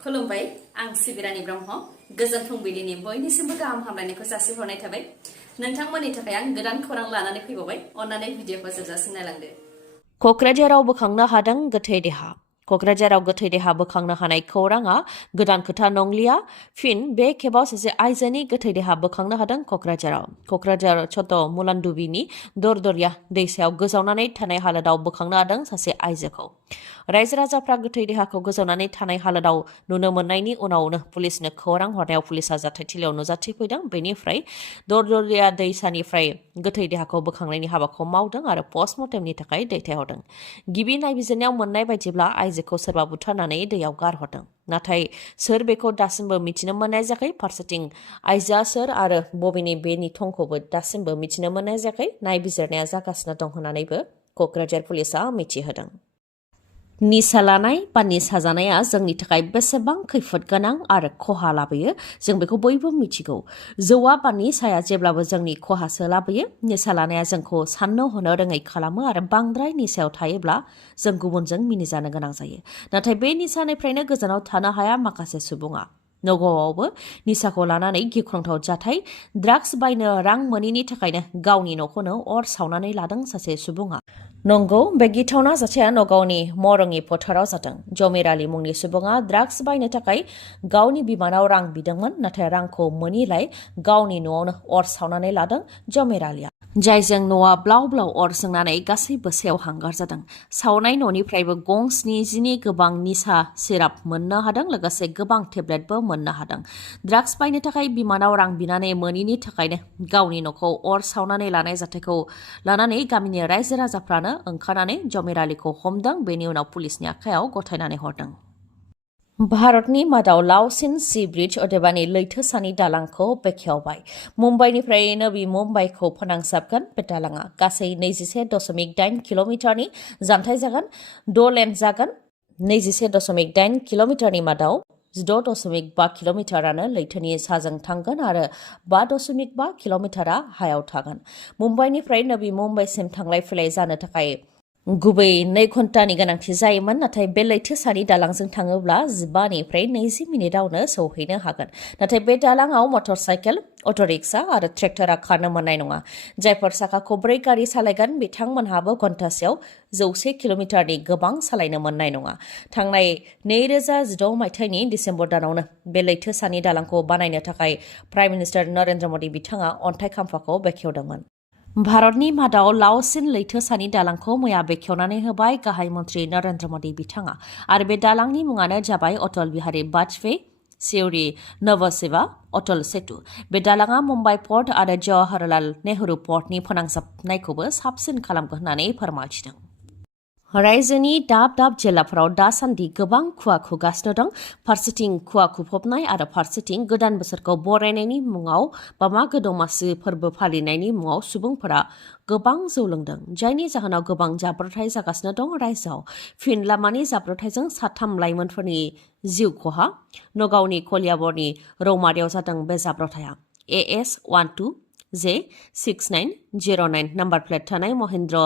खुलुमबाय आं सिबिरानि ब्रह्म गोजोन फुंबिलिनि बयनिसिमबो गाहाम हामलायनायखौ जासिहरनाय थाबाय नोंथांमोननि थाखाय आं गोदान खौरां लानानै फैबावबाय अन्नानै भिडिअखौ जोबजासिम नायलांदो क'क्राझाराव बोखांनो हादों गोथै देहा क'क्राझाराव गोथै देहा बोखांनो हानाय खौराङा गोदान खोथा नंलिया फिन बे खेबाव सासे आइजोनि गोथै देहा बोखांनो हादों क'क्राझार छत मुलान्दुबिनि दरदरिया दैसायाव गोजावनानै थानाय हालोदाव बोखांनो हादों सासे आइजोखौ रायजो राजाफ्रा गोथै देहाखौ गोजावनानै थानाय हालोदाव नुनो मोननायनि उनावनो पुलिसनो खौरां हरनायाव पुलिसा जाथायथिलियाव नुजाथिफैदों बेनिफ्राय दरदरिया दैसानिफ्राय गोथै देहाखौ बोखांनायनि हाबाखौ मावदों आरो पस्टमर्टेमनि थाखाय दैथायहरदों गिबि नायबिजिरनायाव मोननाय बायदिब्ला आइजोखौ सोरबा बुथारनानै दैयाव गारहरदों नाथाय सोर बेखौ दासिमबो मिथिनो मोननाय जायाखै फारसेथिं आइजोआ सोर आरो बबेनि बेनि थंखौबो दासिमबो मिथिनो मोननाय जायाखै नायबिजिरनाया जागासिनो दं होननानैबो क'क्राझार पुलिसा मिथिहोदों निसा लानाय बा निसा जानाया जोंनि थाखाय बेसेबां खैफोद गोनां आरो खहा लाबोयो जों बेखौ बयबो मिथिगौ जौआ बा निसाया जेब्लाबो जोंनि खहासो लाबोयो निसा लानाया जोंखौ साननो हनो रोङै खालामो आरो बांद्राय निसायाव थायोब्ला जों गुबुनजों मिनिजानो गोनां जायो नाथाय बे निसानिफ्रायनो गोजानाव थानो हाया माखासे सुबुङा नगावआवबो निसाखौ लानानै गिख्रंथाव जाथाय ड्राग्स बायनो रां मोनैनि थाखायनो गावनि न'खौनो अर सावनानै लादों सासे सुबुङा नंगौ बे गिथावना जाथाया नगावनि मरंनि फोथाराव जादों जमिर आली मुंनि सुबुङा ड्राग्स बायनो थाखाय गावनि बिमानाव रां बिदोंमोन नाथाय रांखौ मोनिलाय गावनि न'आवनो अर सावनानै लादों जमिर आलीया जायजों न'आ ब्लाव ब्लाव अर जोंनानै गासैबो सायाव हांगार जादों सावनाय न'निफ्रायबो गं 70 गोबां निसा सिराप मोननो हादों लोगोसे गोबां टेब्लेटबो मोननो हादों ड्राग्स बायनो थाखाय बिमानाव रां बिनानै मोनिनि थाखायनो गावनि न'खौ अर सावनानै लानाय जाथायखौ लानानै गामिनि रायजो राजाफ्रानो ओंखारनानै जमिर आलीखौ हमदों बेनि उनाव पुलिसनि आखायाव गथायनानै हरदों भारतनि मादाव लावसिन सी ब्रिज अदेबानि लैथोसानि दालांखौ बेखेवबाय मुम्बाइनिफ्राय नवी मुम्बाइखौ फोनांजाबगोन बे दालाङा गासै 21.8 किल'मिटारनि जानथाय जागोन 6 लेन जागोन 21.8 किल'मिटारनि मादाव 16.5 किल'मिटारानो लैथोनि साजों थांगोन आरो 5.5 किल'मिटारा हायाव थागोन मुम्बाइनिफ्राय नवी मुम्बाइसिम थांलाय फैलाय जानो थाखाय गुबै 2 घन्टानि गोनांथि जायोमोन नाथाय बे लैथोसानि दालांजों थाङोब्ला 15 निफ्राय 20 मिनिटावनो सौहैनो हागोन नाथाय बे दालाङाव मटर साइकेल अट' रिक्सा आरो ट्रेक्टरा खारनो मोननाय नङा जायफोर साखा खब्रै गारि सालायगोन बिथांमोनहाबो घन्टासेयाव 100 किल'मिटारनि गोबां सालायनो मोननाय नङा थांनाय 2016 मायथाइनि डिसेम्बर दानावनो बे लैथोसानि दालांखौ बानायनो थाखाय प्राइम मिनिस्टार नरेन्द्र मदि बिथाङा अन्थाइ खाम्फाखौ बेखेवदोंमोन भारतनि मादाव लावसिन लैथोसानि दालांखौ मैया बेखेवनानै होबाय गाहाय मन्त्रि नरेन्द्र मदि बिथाङा आरो बे दालांनि मुङानो जाबाय अटल बिहारी वाजपेयी सिउरि नवसेवा अटल सेतु बे दालाङा मुम्बाइ पर्ट आरो जवाहरलाल नेहरू पर्टनि फोनांजाबनायखौबो साबसिन खालामगोन होननानै फोरमायथिदों रायजोनि दाब दाब जिल्लाफोराव दासान्दि गोबां खुवा खुगासिनो दं फारसेथिं खुवा खुफबनाय आरो फारसेथिं गोदान बोसोरखौ बरायनायनि मुङाव बा मागो दमासि फोरबो फालिनायनि मुङाव सुबुंफोरा गोबां जौ लोंदों जायनि जाहोनाव गोबां जाब्रबथाय जागासिनो दं रायजोआव फिन लामानि जाब्रबथायजों 3 लाइमोनफोरनि जिउ खहा नगावनि कलियाबरनि रौमारियाव जादों बे जाब्रबथाया AS12J6909 नाम्बार प्लेट थानाय महेन्द्र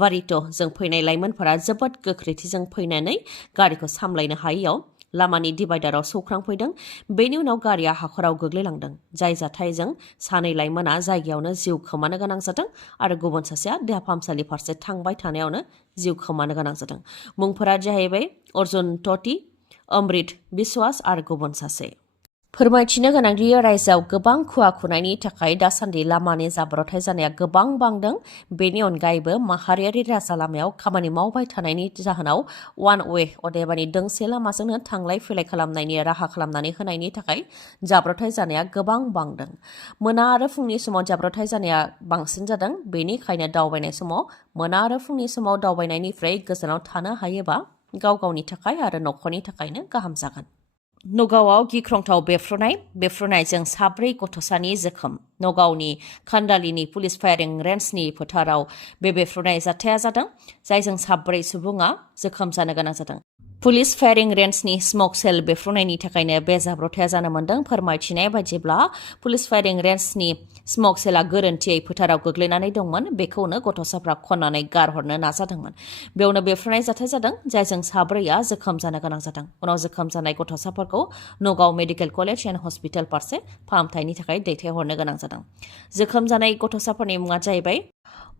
वारिट जों फैनाय लाइमोनफोरा जोबोद गोख्रैथिजों फैनानै गारिखौ सामलायनो हायैयाव लामानि डिभाइडाराव सौख्रांफैदों बेनि उनाव गारिया हाखराव गोग्लैलांदों जाय जाथायजों 2 लाइमोना जायगायावनो जिउ खोमानो गोनां जादों आरो गुबुन सासेया देहा फाहामसालि फारसे थांबाय थानायावनो जिउ खोमानो गोनां जादों मुंफोरा जाहैबाय अर्जुन टटी अमृत बिश्वास आरो गुबुन सासे फोरमायथिनो गोनांदि रायजोआव गोबां खुवा खुनायनि थाखाय दासान्दि लामानि जाब्रबथाय जानाया गोबां बांदों बेनि अनगायैबो माहारियारि राजा लामायाव खामानि मावबाय थानायनि जाहोनाव वान वे अदेबानि दोंसे लामाजोंनो थांलाय फैलाय खालामनायनि राहा खालामनानै होनायनि थाखाय जाब्रबथाय जानाया गोबां बांदों मोना आरो फुंनि समाव जाब्रबथाय जानाया बांसिन जादों बेनिखायनो दावबायनाय समाव मोना आरो फुंनि समाव दावबायनायनिफ्राय गोजानाव थानो हायोबा गाव गावनि थाखाय आरो न'खरनि थाखायनो गाहाम जागोन नगावआव गिख्रंथाव बेफ्रुनायजों 4 गथ'सानि जोखोम नगावनि खान्दालिनि पुलिस फायारिं रेन्जनि फोथाराव बे बेफ्रुनाय जाथाया जादों जायजों 4 सुबुङा जोखोम जानो गोनां जादों पुलिस फायारिं रेन्जनि स्मक सेल बेफ्रुनायनि थाखायनो बे जाब्रबथाया जानो मोन्दों। फोरमायथिनाय बायदिब्ला पुलिस फायारिं रेन्जनि स्मक सेला गोरोन्थियै फोथाराव गोग्लैनानै दंमोन। बेखौनो गथ'साफ्रा खननानै गारहरनो नाजादोंमोन। बेयावनो बेफ्रुनाय जाथाय जादों, जायजों साब्रैया जोखोम जानो गोनां जादों। उनाव जोखोम जानाय गथ'साफोरखौ Nagaon medical college and hospital फारसे फाहामथायनि थाखाय दैथायहरनो गोनां जादों। जोखोम जानाय गथ'साफोरनि मुङा जाहैबाय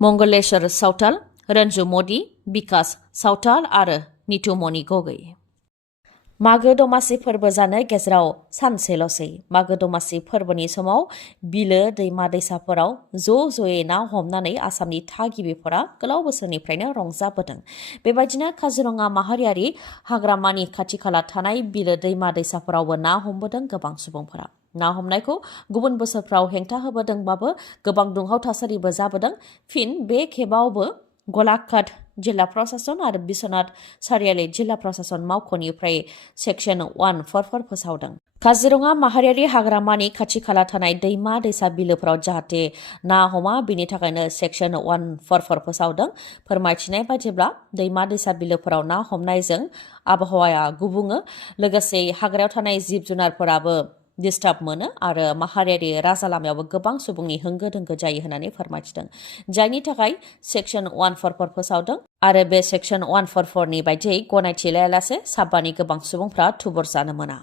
मंगलेश्वर सावताल, रन्जु मदि, बिकास सावताल आरो नितुमणि गगै। मागो दमासि फोरबो जानो गेजेराव सानसेल'सै। मागो दमासि फोरबोनि समाव बिलो दैमा दैसाफोराव ज'यै ना हमनानै आसामनि थागिबिफोरा गोलाव बोसोरनिफ्रायनो रंजाबोदों। बेबायदिनो काजिरङा माहारियारि हाग्रामानि खाथि खाला थानाय बिलो दैमा दैसाफोरावबो ना हमबोदों गोबां सुबुंफोरा। ना हमनायखौ गुबुन बोसोरफ्राव हेंथा होबोदोंबाबो गोबां दुंहाव थासारिबो जाबोदों। फिन बे खेबावबो गलाघाट जिल्ला प्रशासन आरो बिश्वनाथ सारियाली जिल्ला प्रशासन मावख'निफ्राय सेक्सन 144 फोसावदों। काजिरङा माहारियारि हाग्रामानि खाथि खाला थानाय दैमा दैसा बिलोफोराव जाहाथे ना हमा बेनि थाखायनो सेक्सन 144 फोसावदों। फोरमायथिनाय बायदिब्ला दैमा दैसा बिलोफोराव ना हमनायजों आबहावाया गुबुङो, लोगोसे हाग्रायाव थानाय जिब जुनारफोराबो डिस्टार्ब मोनो आरो माहारियारि राजा लामायावबो गोबां सुबुंनि होंगो दोंगो जायो होननानै फोरमायथिदों। जायनि थाखाय सेक्सन 144 फोसावदों आरो बे सेक्सन 144नि बायदियै गनायथि लायालासे साबानि गोबां सुबुंफ्रा थुबुर जानो मोना।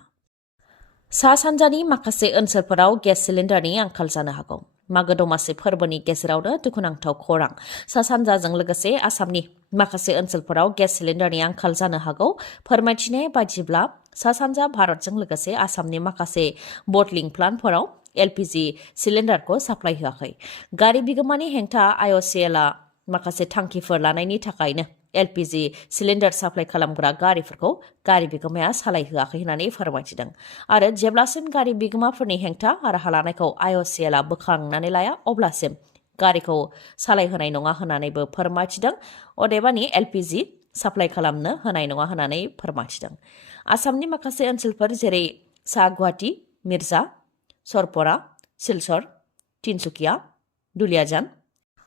सा सानजानि माखासे ओनसोलफोराव गेस सिलिन्डारनि आंखाल जानो हागौ। मागो दमासि फोरबोनि गेजेरावनो दुखुनांथाव खौरां। सा सानजाजों लोगोसे आसामनि माखासे ओनसोलफोराव गेस सिलिन्डारनि आंखाल जानो हागौ। फोरमायथिनाय बायदिब्ला सा सानजा भारतजों लोगोसे आसामनि माखासे बटलिं प्लान्टफोराव एलपिजि सिलिन्डारखौ साप्लाय होआखै। गारि बिगोमानि हेंथा आइअसिएलआ माखासे थांखिफोर लानायनि थाखायनो एलपिजि सिलिन्डार साप्लाय खालामग्रा गारिफोरखौ गारि बिगोमाया सालायहोआखै होननानै फोरमायथिदों। आरो जेब्लासिम गारि बिगोमाफोरनि हेंथा राहा लानायखौ आइअसिएलआ बोखांनानै लाया अब्लासिम गारिखौ सालायहोनाय नङा होननानैबो फोरमायथिदों। अदेबानि एलपिजि साप्लाय खालामनो होनाय नङा होननानै फोरमायथिदों। आसामनि माखासे ओनसोलफोर जेरै सा गुवाहाटी, मिर्जा, सरपरा, सिलचर, तिनसुकिया, दुलियाजान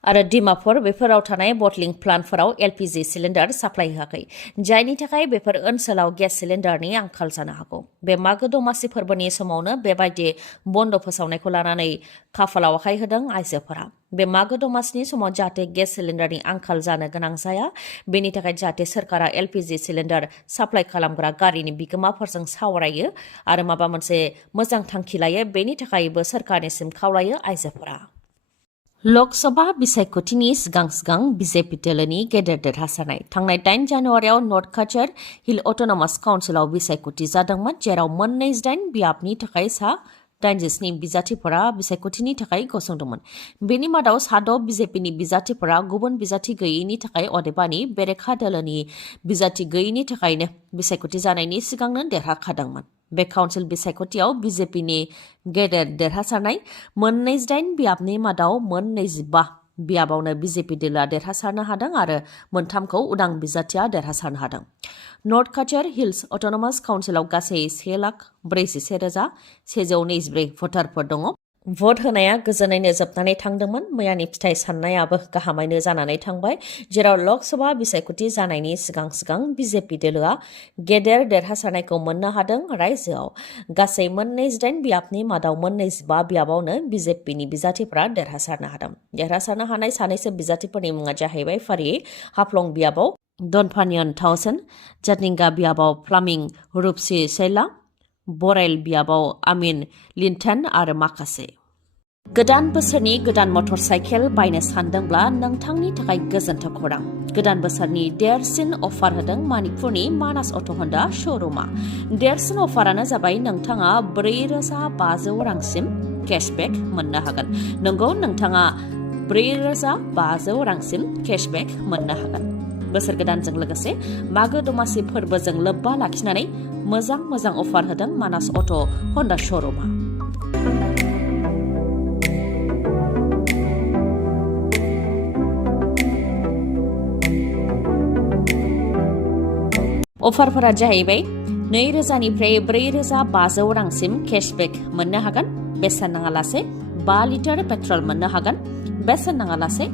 आरो डिमापुर बेफोराव थानाय बटलिं प्लान्टफोराव एलपिजि सिलिन्डार साप्लाय होआखै। जायनि थाखाय बेफोर ओनसोलाव गेस सिलिन्डारनि आंखाल जानो हागौ। बे मागो दमासि फोरबोनि समावनो बेबायदि बन्द फोसावनायखौ लानानै खाफालाव आखाइ होदों आइजोफोरा। बे मागो दमासिनि समाव जाहाथे गेस सिलिन्डारनि आंखाल जानो गोनां जाया, बेनि थाखाय जाहाथे सोरखारा एलपिजि सिलिन्डार साप्लाय खालामग्रा गारिनि बिगोमाफोरजों सावरायो आरो माबा मोनसे मोजां थांखि लायो, बेनि थाखायबो सोरखारनिसिम खावलायो आइजोफोरा। लकसभा बिसायख'थिनि सिगां बिजेपि दोलोनि गेदेर देरहासारनाय। थांनाय 8 जानुवारियाव नर्थ काचार हिल अट'नमास काउन्सिलाव बिसायख'थि जादोंमोन, जेराव 48 बियाबनि थाखाय सा 87 बिजाथिफोरा बिसायख'थिनि थाखाय गसंदोंमोन। बेनि मादाव 6 बिजेपिनि बिजाथिफोरा गुबुन बिजाथि गैयैनि थाखाय, अदेबानि बेरेखा दोलोनि बिजाथि गैयैनि थाखायनो बिसायख'थि जानायनि सिगांनो देरहाखादोंमोन। बे काउन्सिल बिसायख'थियाव बिजेपिनि गेदेर देरहासारनाय। 48 बियाबनि मादाव 25 बियाबावनो बिजेपि दोलोआ देरहासारनो हादों आरो 3खौ उदां बिजाथिया देरहासारनो हादों। नर्थ काचार हिल्स अट'नमास काउन्सिलाव गासै 1,41,124 भटारफोर दङ। भट होनाया गोजोनैनो जोबनानै थांदोंमोन। मैयानि फिथाइ साननायाबो गाहामैनो जानानै थांबाय, जेराव लकसभा बिसायख'थि जानायनि सिगां बिजेपि दोलोआ गेदेर देरहासारनायखौ मोननो हादों। रायजोआव गासै 48 बियाबनि मादाव 25 बियाबावनो बिजेपिनि बिजाथिफोरा देरहासारनो हादों। देरहासारनो हानाय सानैसो बिजाथिफोरनि मुङा जाहैबाय फारियै हाफ्लं बियाबाव दनपानियन थाउसेन, जाटनिंगा बियाबाव फ्लामिं रुपसी सैला, बराइल बियाबाव आमिन लिन्टन आरो माखासे। गोदान बोसोरनि गोदान मटर साइकेल बायनो सानदोंब्ला नोंथांनि थाखाय गोजोनथाव खौरां। गोदान बोसोरनि देरसिन अफार होदों मणिपुरनि मानास अट' हन्डा श'रुमा। देरसिन अफारानो जाबाय नोंथाङा 4,500 रांसिम केशबेक मोननो हागोन। नंगौ, नोंथाङा 4,500 रांसिम केशबेक मोननो हागोन। बोसोर गोदानजों लोगोसे मागो दमासि फोरबोजों लोब्बा लाखिनानै मोजां अफार होदों मानास अट' हन्डा श'रुमा। अफारफोरा जाहैबाय 2,000निफ्राय 4,500 रांसिम केशबेक मोननो हागोन। बेसेन नाङालासे 5 लिटार पेट्रल मोननो हागोन। बेसेन नाङालासे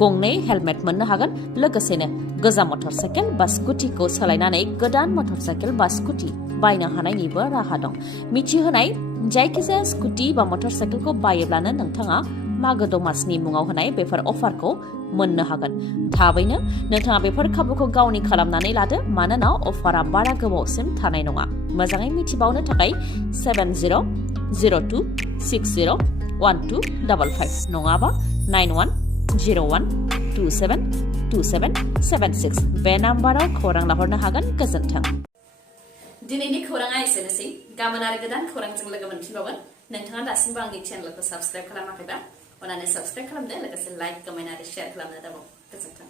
गंनै हेलमेट मोननो हागोन लोगोसेनो गोजाम मटर साइकेल बा स्कुटिखौ सोलायनानै गोदान मटर साइकेल बा स्कुटि बायनो हानायनिबो राहा दं मिथिहोनाय जायखिजाया स्कुटि बा मटर साइकेलखौ बायोब्लानो नोंथाङा मागो दमासिनि मुङाव होनाय बेफोर अफारखौ मोननो हागोन थाबैनो नोंथाङा बेफोर खाबुखौ गावनि खालामनानै लादो मानोना अफारा बारा गोबावसिम थानाय नङा मोजाङै मिथिबावनो थाखाय 7002601255 नङाबा 9101272776 बे नाम्बाराव खौरां लाहरनो हागोन गोजोन्थों दिनैनि खौराङा एसेनोसै गाबोन आरो गोदान खौरांजों लोगो मोनफिनबावगोन नोंथाङा दासिमबो आंनि चेनेलखौ साबस्क्राइब खालामाखैबा अननानै साबस्क्राइब खालामदो लोगोसे लाइक कमेन्ट आरो शेयार खालामनो दाबाव गोजोन्थों